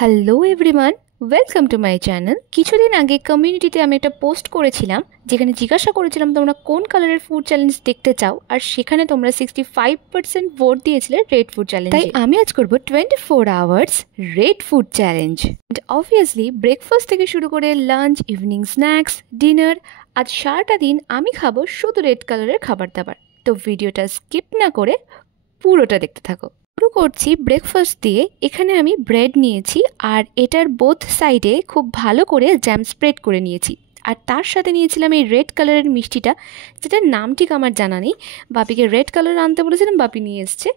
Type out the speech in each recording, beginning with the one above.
Hello everyone, welcome to my channel. কিছুদিন আগে কমিউনিটিতে আমি একটা পোস্ট করেছিলাম যেখানে জিজ্ঞাসা করেছিলাম তোমরা কোন কালারের ফুড চ্যালেঞ্জ দেখতে চাও, আর সেখানে তোমরা 65% ভোট দিয়েছিলে রেড ফুড চ্যালেঞ্জ। তাই আমি আজ করবো 24 hours red food challenge. Obviously breakfast থেকে শুরু করে লাঞ্চ, ইভিনিং স্ন্যাক্স, ডিনার, আজ সারাটা দিন আমি খাবো শুধু রেড কালারের খাবার দাবার। তো ভিডিওটা স্কিপ না করে পুরোটা দেখতে থাকো। শুরু করছি ব্রেকফাস্ট দিয়ে। এখানে আমি ব্রেড নিয়েছি আর এটার বোথ সাইডে খুব ভালো করে জ্যাম স্প্রেড করে নিয়েছি। আর তার সাথে নিয়েছিলাম এই রেড কালারের মিষ্টিটা, যেটার নাম ঠিক আমার জানা নেই। বাপিকে রেড কালার আনতে বলেছিলাম, বাপি নিয়ে এসছে।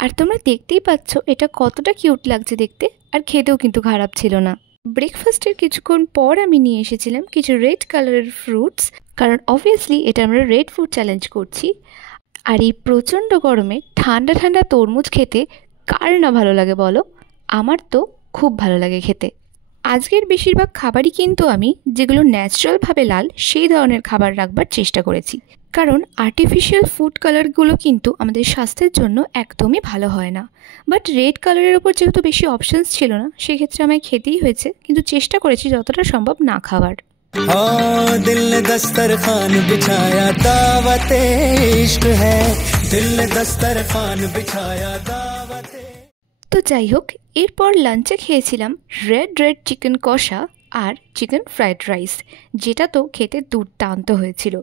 আর তোমরা দেখতেই পাচ্ছ এটা কতটা কিউট লাগছে দেখতে, আর খেতেও কিন্তু খারাপ ছিল না। ব্রেকফাস্টের কিছুক্ষণ পর আমি নিয়ে এসেছিলাম কিছু রেড কালারের ফ্রুটস, কারণ অবভিয়াসলি এটা আমরা রেড ফুড চ্যালেঞ্জ করছি। আর এই প্রচণ্ড গরমে ঠান্ডা ঠান্ডা তরমুজ খেতে কার না ভালো লাগে বলো? আমার তো খুব ভালো লাগে খেতে। আজকের বেশিরভাগ খাবারই কিন্তু আমি যেগুলো ন্যাচারালভাবে লাল সেই ধরনের খাবার রাখবার চেষ্টা করেছি, কারণ আর্টিফিশিয়াল ফুড কালারগুলো কিন্তু আমাদের স্বাস্থ্যের জন্য একদমই ভালো হয় না। বাট রেড কালারের ওপর যেহেতু বেশি অপশানস ছিল না, সেক্ষেত্রে আমায় খেতেই হয়েছে, কিন্তু চেষ্টা করেছি যতটা সম্ভব না খাওয়ার। दिल ने दस्तरखान बिछाया दावते इश्क है, दिल ने दस्तरखान बिछाया दावते। তো যাই হোক, এরপর লাঞ্চে খেয়েছিলাম রেড চিকেন কষা আর চিকেন ফ্রাইড রাইস, যেটা তো খেতে দুর্দান্ত হয়েছিল।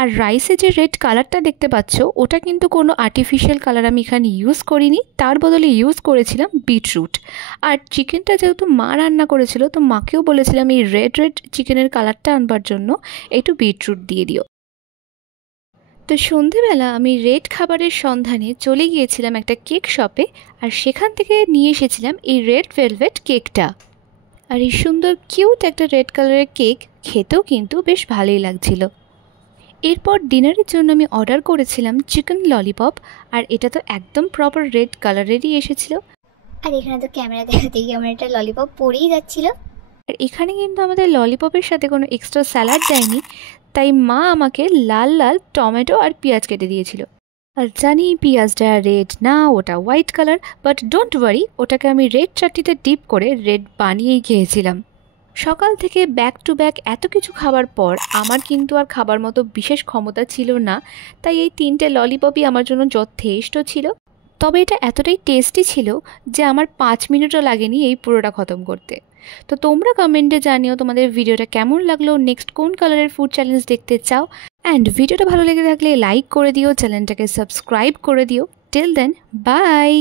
আর রাইসে যে রেড কালারটা দেখতে পাচ্ছ, ওটা কিন্তু কোনো আর্টিফিশিয়াল কালার আমি এখানে ইউজ করিনি, তার বদলে ইউজ করেছিলাম বিটরুট। আর চিকেনটা যেহেতু মা রান্না করেছিল, তো মাকেও বলেছিলাম এই রেড চিকেনের কালারটা আনবার জন্য একটু বিটরুট দিয়ে দিও। তো সন্ধেবেলা আমি রেড খাবারের সন্ধানে চলে গিয়েছিলাম একটা কেক শপে, আর সেখান থেকে নিয়ে এসেছিলাম এই রেড ভেলভেট কেকটা। আর এই সুন্দর কিউট একটা রেড কালারের কেক খেতেও কিন্তু বেশ ভালোই লাগছিল। এরপর ডিনারের জন্য আমি অর্ডার করেছিলাম চিকেন ললিপপ, আর এটা তো একদম প্রপার রেড কালারেরই এসেছিল। আর এখানে তো ক্যামেরা দেখাতে গিয়ে আমার একটা ললিপপ পড়েই যাচ্ছিল। আর এখানে কিন্তু আমাদের ললিপপের সাথে কোনো এক্সট্রা স্যালাড দেয়নি, তাই মা আমাকে লাল লাল টমেটো আর পেঁয়াজ কেটে দিয়েছিল। আর জানি পেঁয়াজটা রেড না, ওটা white colour, but don't worry, ওটাকে আমি রেড চাটনিতে ডিপ করে রেড বানিয়েই খেয়েছিলাম। সকাল থেকে ব্যাক টু ব্যাক এত কিছু খাবার পর আমার কিন্তু আর খাবার মতো বিশেষ ক্ষমতা ছিল না, তাই এই 3টে ললিপপই আমার জন্য যথেষ্ট ছিল। তবে এটা এতটাই টেস্টি ছিল যে আমার 5 মিনিটও লাগেনি এই পুরোটা খতম করতে। তো তোমরা কমেন্টে জানিও তোমাদের ভিডিওটা কেমন লাগলো, নেক্সট কোন কালারের ফুড চ্যালেঞ্জ দেখতে চাও। অ্যান্ড ভিডিওটা ভালো লেগে থাকলে লাইক করে দিও, চ্যানেলটাকে সাবস্ক্রাইব করে দিও। Till then, by.